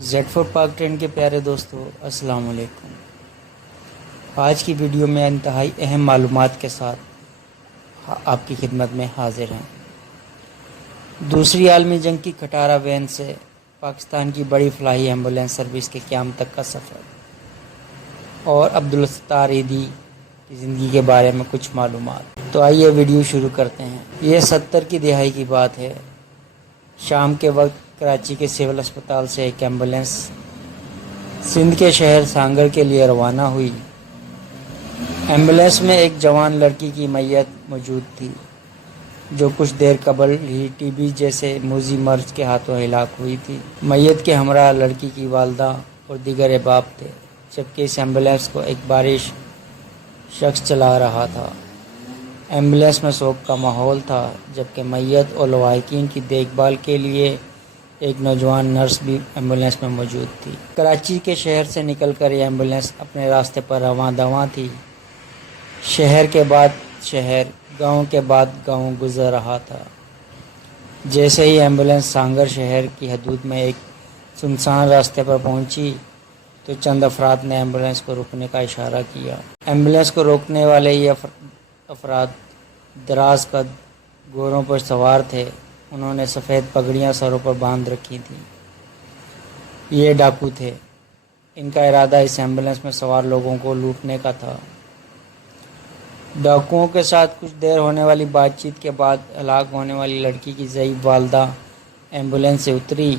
Z four پاک train کے پیارے دوستو، السلام علیکم۔ آج کی ویڈیو میں انتہائی اہم معلومات کے ساتھ آپ کی خدمت میں حاضر ہیں۔ دوسری عالمی جنگ کی کھٹارہ وین سے پاکستان کی بڑی فلاحی ایمبولینس سروس کے قیام تک کا سفر اور عبدالستار ایدھی کی زندگی کے بارے میں کچھ معلومات۔ تو آئیے ویڈیو شروع کرتے ہیں۔ یہ 70 کی دہائی کی بات ہے۔ شام کے وقت کراچی کے سول اسپتال سے ایک ایمبولینس سندھ کے شہر سانگر کے لیے روانہ ہوئی۔ ایمبولینس میں ایک جوان لڑکی کی میت موجود تھی جو کچھ دیر قبل ہی ٹی بی جیسے موذی مرض کے ہاتھوں ہلاک ہوئی تھی۔ میت کے ہمراہ لڑکی کی والدہ اور دیگر احباب تھے، جبکہ اس ایمبولینس کو ایک بارش شخص چلا رہا تھا۔ ایمبولینس میں سوگ کا ماحول تھا، جبکہ میت اور لواحقین کی دیکھ بھال کے لیے ایک نوجوان نرس بھی ایمبولینس میں موجود تھی۔ کراچی کے شہر سے نکل کر یہ ایمبولینس اپنے راستے پر رواں دواں تھی۔ شہر کے بعد شہر، گاؤں کے بعد گاؤں گزر رہا تھا۔ جیسے ہی ایمبولینس سانگر شہر کی حدود میں ایک سنسان راستے پر پہنچی تو چند افراد نے ایمبولینس کو روکنے کا اشارہ کیا۔ ایمبولینس کو روکنے والے یہ افراد دراز قد گھوڑوں پر سوار تھے۔ انہوں نے سفید پگڑیاں سروں پر باندھ رکھی تھیں۔ یہ ڈاکو تھے۔ ان کا ارادہ اس ایمبولینس میں سوار لوگوں کو لوٹنے کا تھا۔ ڈاکوؤں کے ساتھ کچھ دیر ہونے والی بات چیت کے بعد ہلاک ہونے والی لڑکی کی ضعیف والدہ ایمبولینس سے اتری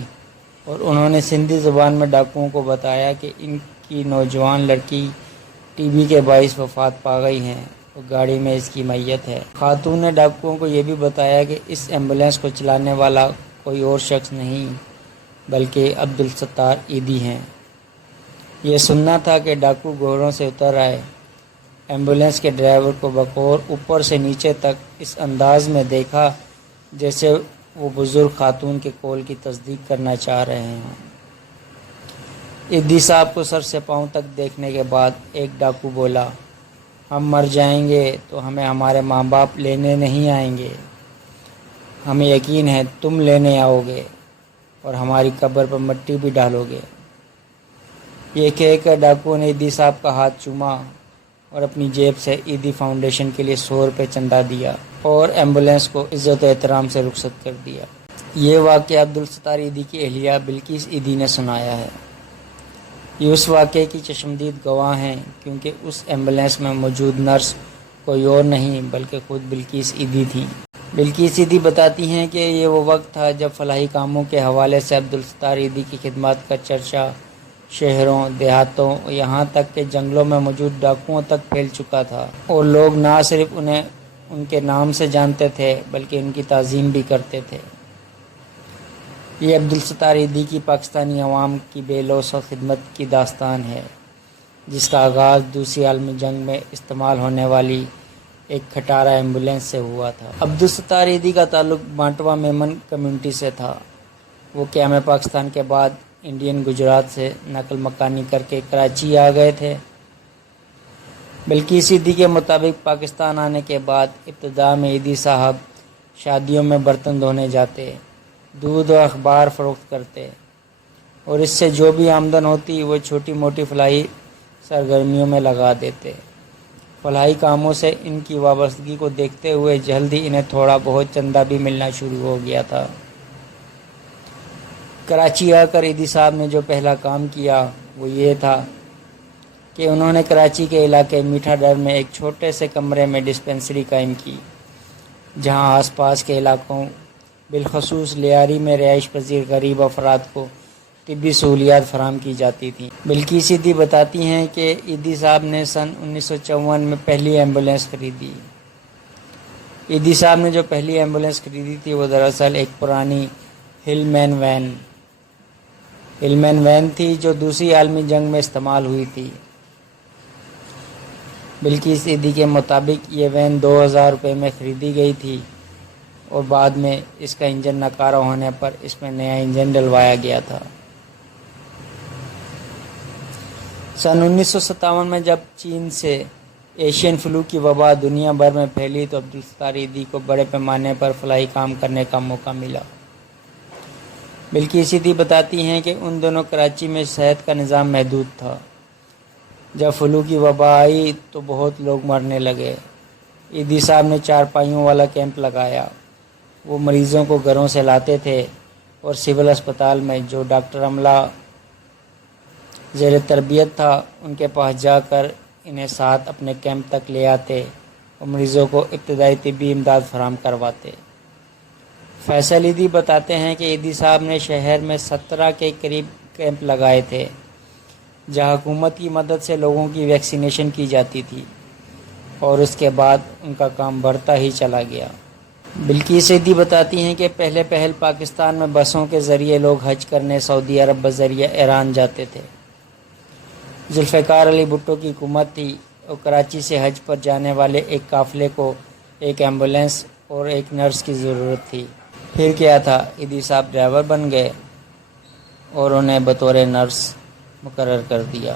اور انہوں نے سندھی زبان میں ڈاکوؤں کو بتایا کہ ان کی نوجوان لڑکی ٹی بی کے باعث وفات پا گئی ہیں اور گاڑی میں اس کی میت ہے۔ خاتون نے ڈاکوؤں کو یہ بھی بتایا کہ اس ایمبولینس کو چلانے والا کوئی اور شخص نہیں بلکہ عبدالستار ایدھی ہیں۔ یہ سننا تھا کہ ڈاکو گھوڑوں سے اتر آئے۔ ایمبولینس کے ڈرائیور کو بقور اوپر سے نیچے تک اس انداز میں دیکھا جیسے وہ بزرگ خاتون کے قول کی تصدیق کرنا چاہ رہے ہیں۔ ایدھی صاحب کو سر سے پاؤں تک دیکھنے کے بعد ایک ڈاکو بولا، ہم مر جائیں گے تو ہمیں ہمارے ماں باپ لینے نہیں آئیں گے، ہمیں یقین ہے تم لینے آؤ گے اور ہماری قبر پر مٹی بھی ڈالو گے۔ یہ کہہ کر ڈاکو نے ایدھی صاحب کا ہاتھ چوما اور اپنی جیب سے ایدھی فاؤنڈیشن کے لیے 100 روپے چندہ دیا اور ایمبولینس کو عزت و احترام سے رخصت کر دیا۔ یہ واقعہ عبدالستار ایدھی کی اہلیہ بلقیس ایدھی نے سنایا ہے۔ یہ اس واقعے کی چشمدید گواہ ہیں، کیونکہ اس ایمبولینس میں موجود نرس کوئی اور نہیں بلکہ خود بلقیس ایدھی تھی۔ بلقیس ایدھی بتاتی ہیں کہ یہ وہ وقت تھا جب فلاحی کاموں کے حوالے سے عبدالستار ایدھی کی خدمات کا چرچا شہروں، دیہاتوں، یہاں تک کہ جنگلوں میں موجود ڈاکوؤں تک پھیل چکا تھا اور لوگ نہ صرف انہیں ان کے نام سے جانتے تھے بلکہ ان کی تعظیم بھی کرتے تھے۔ یہ عبدالستار ایدھی کی پاکستانی عوام کی بے لوث خدمت کی داستان ہے، جس کا آغاز دوسری عالمی جنگ میں استعمال ہونے والی ایک کھٹارہ ایمبولینس سے ہوا تھا۔ عبدالستار ایدھی کا تعلق بانٹوا میمن کمیونٹی سے تھا۔ وہ قیام پاکستان کے بعد انڈین گجرات سے نقل مکانی کر کے کراچی آ گئے تھے۔ بلقیس ایدھی کے مطابق پاکستان آنے کے بعد ابتدا میں ایدھی صاحب شادیوں میں برتن دھونے جاتے، دودھ اور اخبار فروخت کرتے اور اس سے جو بھی آمدن ہوتی وہ چھوٹی موٹی فلاحی سرگرمیوں میں لگا دیتے۔ فلاحی کاموں سے ان کی وابستگی کو دیکھتے ہوئے جلد ہی انہیں تھوڑا بہت چندہ بھی ملنا شروع ہو گیا تھا۔ کراچی آ کر ایدھی صاحب نے جو پہلا کام کیا وہ یہ تھا کہ انہوں نے کراچی کے علاقے میٹھا ڈر میں ایک چھوٹے سے کمرے میں ڈسپنسری قائم کی، جہاں آس پاس کے علاقوں بالخصوص لیاری میں رہائش پذیر غریب افراد کو طبی سہولیات فراہم کی جاتی تھیں۔ بلقیس ایدھی بتاتی ہیں کہ ایدھی صاحب نے سن 1954 میں پہلی ایمبولینس خریدی۔ ایدھی صاحب نے جو پہلی ایمبولینس خریدی تھی وہ دراصل ایک پرانی ہل مین وین تھی جو دوسری عالمی جنگ میں استعمال ہوئی تھی۔ بلقیس ایدھی کے مطابق یہ وین 2000 روپے میں خریدی گئی تھی اور بعد میں اس کا انجن ناکارہ ہونے پر اس میں نیا انجن ڈلوایا گیا تھا۔ سن 1957 میں جب چین سے ایشین فلو کی وبا دنیا بھر میں پھیلی تو عبدالستار ایدھی کو بڑے پیمانے پر فلاحی کام کرنے کا موقع ملا۔ بلکہ سیدھی بتاتی ہیں کہ ان دنوں کراچی میں صحت کا نظام محدود تھا۔ جب فلو کی وبا آئی تو بہت لوگ مرنے لگے۔ ایدھی صاحب نے 4 پائیوں والا کیمپ لگایا۔ وہ مریضوں کو گھروں سے لاتے تھے اور سول اسپتال میں جو ڈاکٹر عملہ زیر تربیت تھا ان کے پاس جا کر انہیں ساتھ اپنے کیمپ تک لے آتے اور مریضوں کو ابتدائی طبی امداد فراہم کرواتے۔ فیصل ایدھی بتاتے ہیں کہ ایدھی صاحب نے شہر میں 17 کے قریب کیمپ لگائے تھے جہاں حکومت کی مدد سے لوگوں کی ویکسینیشن کی جاتی تھی، اور اس کے بعد ان کا کام بڑھتا ہی چلا گیا۔ بلکہ ایدھی بتاتی ہیں کہ پہل پاکستان میں بسوں کے ذریعے لوگ حج کرنے سعودی عرب بذریعہ ایران جاتے تھے۔ ذوالفقار علی بھٹو کی حکومت تھی اور کراچی سے حج پر جانے والے ایک قافلے کو ایک ایمبولینس اور ایک نرس کی ضرورت تھی۔ پھر کیا تھا، ایدھی صاحب ڈرائیور بن گئے اور انہیں بطور نرس مقرر کر دیا،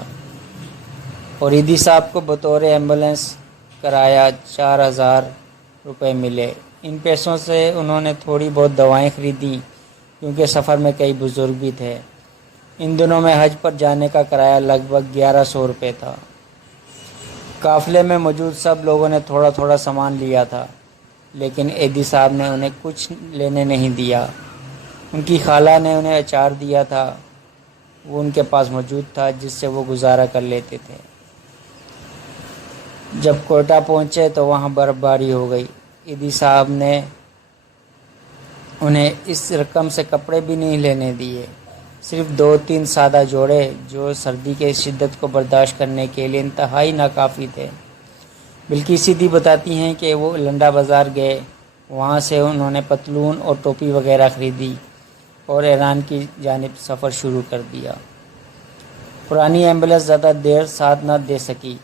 اور ایدھی صاحب کو بطور ایمبولینس کرایہ 4000 روپے ملے۔ ان پیسوں سے انہوں نے تھوڑی بہت دوائیں خریدیں کیونکہ سفر میں کئی بزرگ بھی تھے۔ ان دنوں میں حج پر جانے کا کرایہ لگ بھگ 1100 روپے تھا۔ قافلے میں موجود سب لوگوں نے تھوڑا تھوڑا سامان لیا تھا، لیکن ایدھی صاحب نے انہیں کچھ لینے نہیں دیا۔ ان کی خالہ نے انہیں اچار دیا تھا، وہ ان کے پاس موجود تھا جس سے وہ گزارا کر لیتے تھے۔ جب کوئٹہ پہنچے تو وہاں برف باری ہو گئی۔ ایدھی صاحب نے انہیں اس رقم سے کپڑے بھی نہیں لینے دیے، صرف 2-3 سادہ جوڑے جو سردی کے شدت کو برداشت کرنے کے لیے انتہائی ناکافی تھے۔ بلکہ سیدھی بتاتی ہیں کہ وہ لنڈا بازار گئے، وہاں سے انہوں نے پتلون اور ٹوپی وغیرہ خریدی اور ایران کی جانب سفر شروع کر دیا۔ پرانی ایمبولینس زیادہ دیر ساتھ نہ دے سکی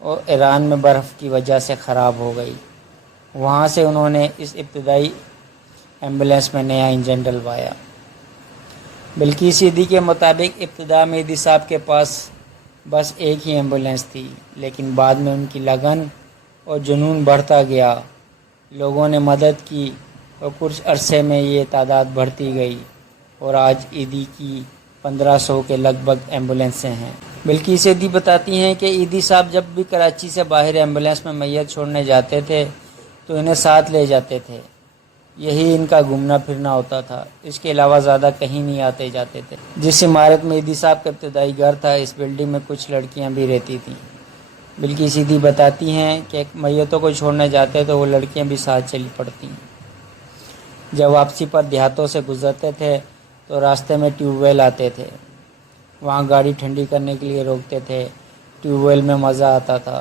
اور ایران میں برف کی وجہ سے خراب ہو گئی۔ وہاں سے انہوں نے اس ابتدائی ایمبولینس میں نیا انجن ڈلوایا۔ بلکہ سیدھی کے مطابق ابتدا میں ایدھی صاحب کے پاس بس ایک ہی ایمبولینس تھی، لیکن بعد میں ان کی لگن اور جنون بڑھتا گیا، لوگوں نے مدد کی اور کچھ عرصے میں یہ تعداد بڑھتی گئی اور آج ایدھی کی 1500 کے لگ بھگ ایمبولینسیں ہیں۔ بلکہ سیدھی بتاتی ہیں کہ ایدھی صاحب جب بھی کراچی سے باہر ایمبولینس میں میت چھوڑنے جاتے تھے تو انہیں ساتھ لے جاتے تھے۔ یہی ان کا گھومنا پھرنا ہوتا تھا، اس کے علاوہ زیادہ کہیں نہیں آتے جاتے تھے۔ جس عمارت میں ایدھی صاحب کا ابتدائی گھر تھا، اس بلڈنگ میں کچھ لڑکیاں بھی رہتی تھیں۔ بلکہ سیدھی بتاتی ہیں کہ میتوں کو چھوڑنے جاتے تو وہ لڑکیاں بھی ساتھ چلی پڑتی ہیں۔ جب واپسی پر دیہاتوں سے گزرتے تھے تو راستے میں ٹیوب ویل آتے تھے، وہاں گاڑی ٹھنڈی کرنے کے لیے روکتے تھے۔ ٹیوب ویل میں مزہ آتا تھا،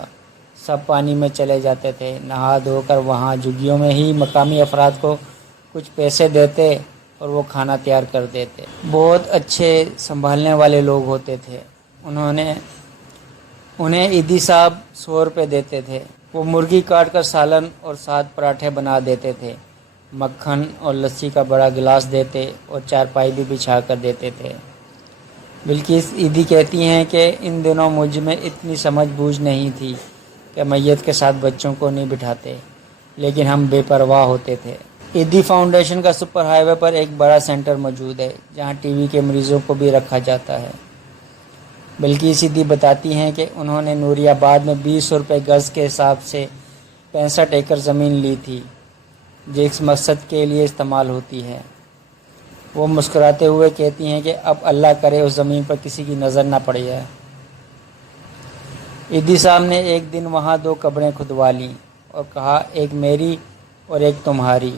سب پانی میں چلے جاتے تھے، نہا دھو کر وہاں جھگیوں میں ہی مقامی افراد کو کچھ پیسے دیتے اور وہ کھانا تیار کر دیتے۔ بہت اچھے سنبھالنے والے لوگ ہوتے تھے۔ انہیں ایدھی صاحب 100 روپے دیتے تھے۔ وہ مرغی کاٹ کر سالن اور ساتھ پراٹھے بنا دیتے تھے، مکھن اور لسی کا بڑا گلاس دیتے اور چارپائی بھی بچھا کر دیتے تھے۔ بلکہ ایدھی کہتی ہیں کہ ان دنوں مجھ میں اتنی سمجھ بوجھ نہیں تھی کہ میت کے ساتھ بچوں کو نہیں بٹھاتے، لیکن ہم بے پرواہ ہوتے تھے۔ ایدھی فاؤنڈیشن کا سپر ہائی وے پر ایک بڑا سینٹر موجود ہے جہاں ٹی وی کے مریضوں کو بھی رکھا جاتا ہے۔ بلکہ سیدھی بتاتی ہیں کہ انہوں نے نوری آباد میں 20 روپے گز کے حساب سے 65 ایکڑ زمین لی تھی جو اس مقصد کے لیے استعمال ہوتی ہے۔ وہ مسکراتے ہوئے کہتی ہیں کہ اب اللہ کرے اس زمین پر کسی کی نظر نہ پڑ جائے۔ ایدھی صاحب نے ایک دن وہاں 2 قبریں کھدوا لیں اور کہا ایک میری اور ایک تمہاری۔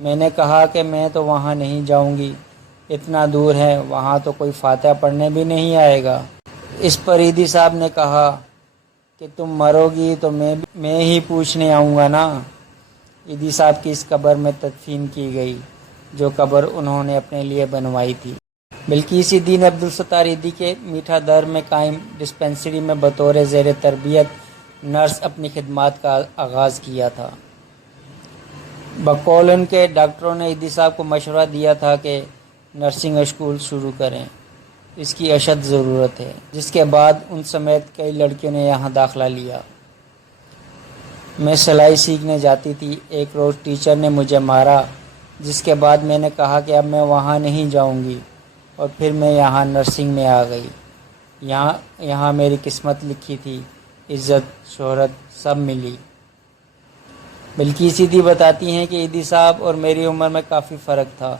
میں نے کہا کہ میں تو وہاں نہیں جاؤں گی، اتنا دور ہے، وہاں تو کوئی فاتحہ پڑھنے بھی نہیں آئے گا۔ اس پر ایدھی صاحب نے کہا کہ تم مرو گی تو میں ہی پوچھنے آؤں گا نا۔ ایدھی صاحب کی اس قبر میں تدفین کی گئی جو قبر انہوں نے اپنے لیے بنوائی تھی۔ بلکہ سیدھی نے عبدالستار ایدھی کے میٹھا در میں قائم ڈسپنسری میں بطور زیر تربیت نرس اپنی خدمات کا آغاز کیا تھا۔ بقول ان کے ڈاکٹروں نے ایدھی صاحب کو مشورہ دیا تھا کہ نرسنگ اسکول شروع کریں، اس کی اشد ضرورت ہے، جس کے بعد ان سمیت کئی لڑکیوں نے یہاں داخلہ لیا۔ میں سلائی سیکھنے جاتی تھی، ایک روز ٹیچر نے مجھے مارا جس کے بعد میں نے کہا کہ اب میں وہاں نہیں جاؤں گی، اور پھر میں یہاں نرسنگ میں آ گئی۔ یہاں میری قسمت لکھی تھی، عزت شہرت سب ملی۔ بلکیس ایدھی بتاتی ہیں کہ ایدھی صاحب اور میری عمر میں کافی فرق تھا۔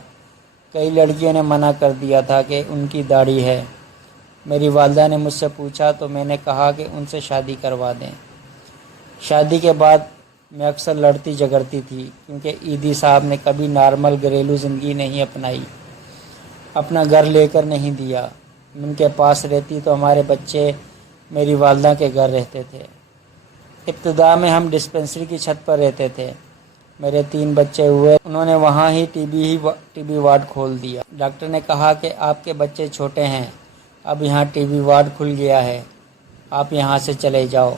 کئی لڑکیوں نے منع کر دیا تھا کہ ان کی داڑھی ہے۔ میری والدہ نے مجھ سے پوچھا تو میں نے کہا کہ ان سے شادی کروا دیں۔ شادی کے بعد میں اکثر لڑتی جھگڑتی تھی، کیونکہ ایدھی صاحب نے کبھی نارمل گھریلو زندگی نہیں اپنائی، اپنا گھر لے کر نہیں دیا۔ ان کے پاس رہتی تو ہمارے بچے میری والدہ کے گھر رہتے تھے۔ ابتدا میں ہم ڈسپنسری کی چھت پر رہتے تھے۔ میرے 3 بچے ہوئے، انہوں نے وہاں ہی ٹی بی وارڈ کھول دیا۔ ڈاکٹر نے کہا کہ آپ کے بچے چھوٹے ہیں، اب یہاں ٹی بی وارڈ کھل گیا ہے، آپ یہاں سے چلے جاؤ۔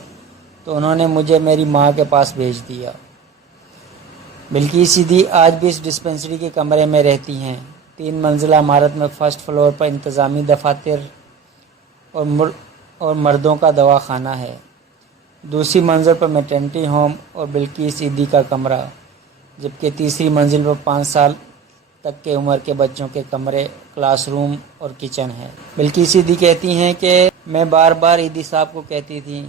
تو انہوں نے مجھے میری ماں کے پاس بھیج دیا۔ بلکیس ایدھی آج بھی اس ڈسپنسری کے کمرے میں رہتی ہیں۔ 3 منزلہ عمارت میں فرسٹ فلور پر انتظامی دفاتر اور مردوں کا دواخانہ ہے۔ دوسری منزل پر میٹرنٹی ہوم اور بلکیس ایدھی کا کمرہ، جبکہ تیسری منزل پر 5 سال تک کے عمر کے بچوں کے کمرے، کلاس روم اور کچن ہے۔ بلکیس ایدھی کہتی ہیں کہ میں بار بار ایدھی صاحب کو کہتی تھی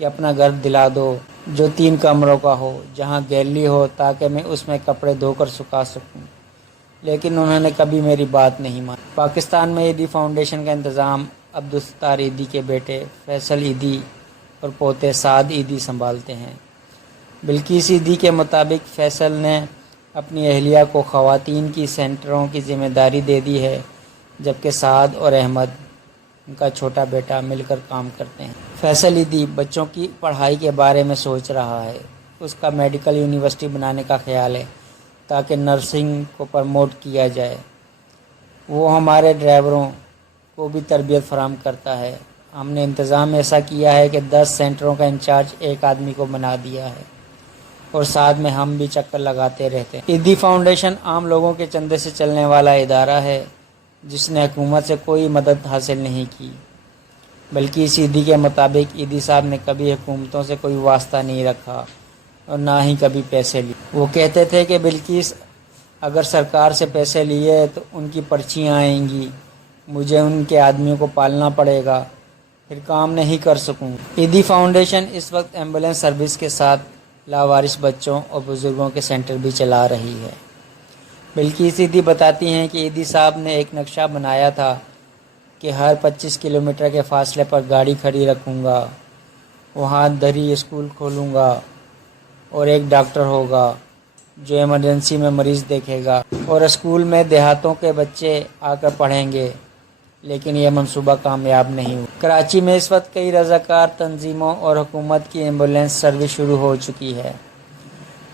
کہ اپنا گھر دلا دو جو 3 کمروں کا ہو، جہاں گیلری ہو، تاکہ میں اس میں کپڑے دھو کر سکھا سکوں، لیکن انہوں نے کبھی میری بات نہیں مانی۔ پاکستان میں ایدھی فاؤنڈیشن کا انتظام عبدالستار ایدھی کے بیٹے فیصل ایدھی اور پوتے سعد ایدھی سنبھالتے ہیں۔ بلکیس ایدھی کے مطابق فیصل نے اپنی اہلیہ کو خواتین کی سینٹروں کی ذمہ داری دے دی ہے، جبکہ سعد اور احمد، ان کا چھوٹا بیٹا، مل کر کام کرتے ہیں۔ فیصل ایدھی بچوں کی پڑھائی کے بارے میں سوچ رہا ہے۔ اس کا میڈیکل یونیورسٹی بنانے کا خیال ہے تاکہ نرسنگ کو پروموٹ کیا جائے۔ وہ ہمارے ڈرائیوروں کو بھی تربیت فراہم کرتا ہے۔ ہم نے انتظام ایسا کیا ہے کہ 10 سینٹروں کا انچارج ایک آدمی کو بنا دیا ہے، اور ساتھ میں ہم بھی چکر لگاتے رہتے ہیں۔ ایدھی فاؤنڈیشن عام لوگوں کے چندے سے چلنے والا ادارہ ہے، جس نے حکومت سے کوئی مدد حاصل نہیں کی۔ بلکیس ایدھی کے مطابق ایدھی صاحب نے کبھی حکومتوں سے کوئی واسطہ نہیں رکھا اور نہ ہی کبھی پیسے لیے۔ وہ کہتے تھے کہ بلکیس اگر سرکار سے پیسے لیے تو ان کی پرچیاں آئیں گی، مجھے ان کے آدمیوں کو پالنا پڑے گا، پھر کام نہیں کر سکوں۔ ایدھی فاؤنڈیشن اس وقت ایمبولینس سروس کے ساتھ لاوارث بچوں اور بزرگوں کے سینٹر بھی چلا رہی ہے۔ بلکیس ایدھی بتاتی ہیں کہ ایدھی صاحب نے ایک نقشہ بنایا تھا کہ ہر 25 کلومیٹر کے فاصلے پر گاڑی کھڑی رکھوں گا، وہاں دری اسکول کھولوں گا، اور ایک ڈاکٹر ہوگا جو ایمرجنسی میں مریض دیکھے گا، اور اسکول میں دیہاتوں کے بچے آ کر پڑھیں گے، لیکن یہ منصوبہ کامیاب نہیں ہوا۔ کراچی میں اس وقت کئی رضاکار تنظیموں اور حکومت کی ایمبولینس سروس شروع ہو چکی ہے۔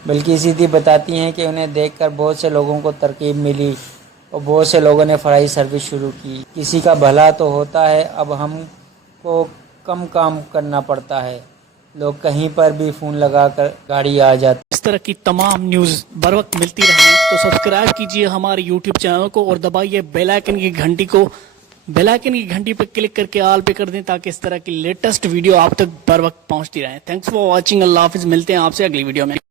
بلکیس ایدھی بتاتی ہیں کہ انہیں دیکھ کر بہت سے لوگوں کو ترغیب ملی اور بہت سے لوگوں نے فرائی سروس شروع کی۔ کسی کا بھلا تو ہوتا ہے، اب ہم کو کم کام کرنا پڑتا ہے، لوگ کہیں پر بھی فون لگا کر گاڑی آ جاتی۔ اس طرح کی تمام نیوز بر وقت ملتی رہے تو سبسکرائب کیجئے ہمارے یوٹیوب چینل کو اور دبائیے بیل آئیکن کی گھنٹی کو، بیل آئیکن کی گھنٹی پہ کلک کر کے آل پہ کر دیں تاکہ اس طرح کی لیٹسٹ ویڈیو آپ تک بر وقت پہنچتی رہیں۔ تھینکس فار واچنگ، اللہ حافظ، ملتے ہیں آپ سے اگلی ویڈیو میں۔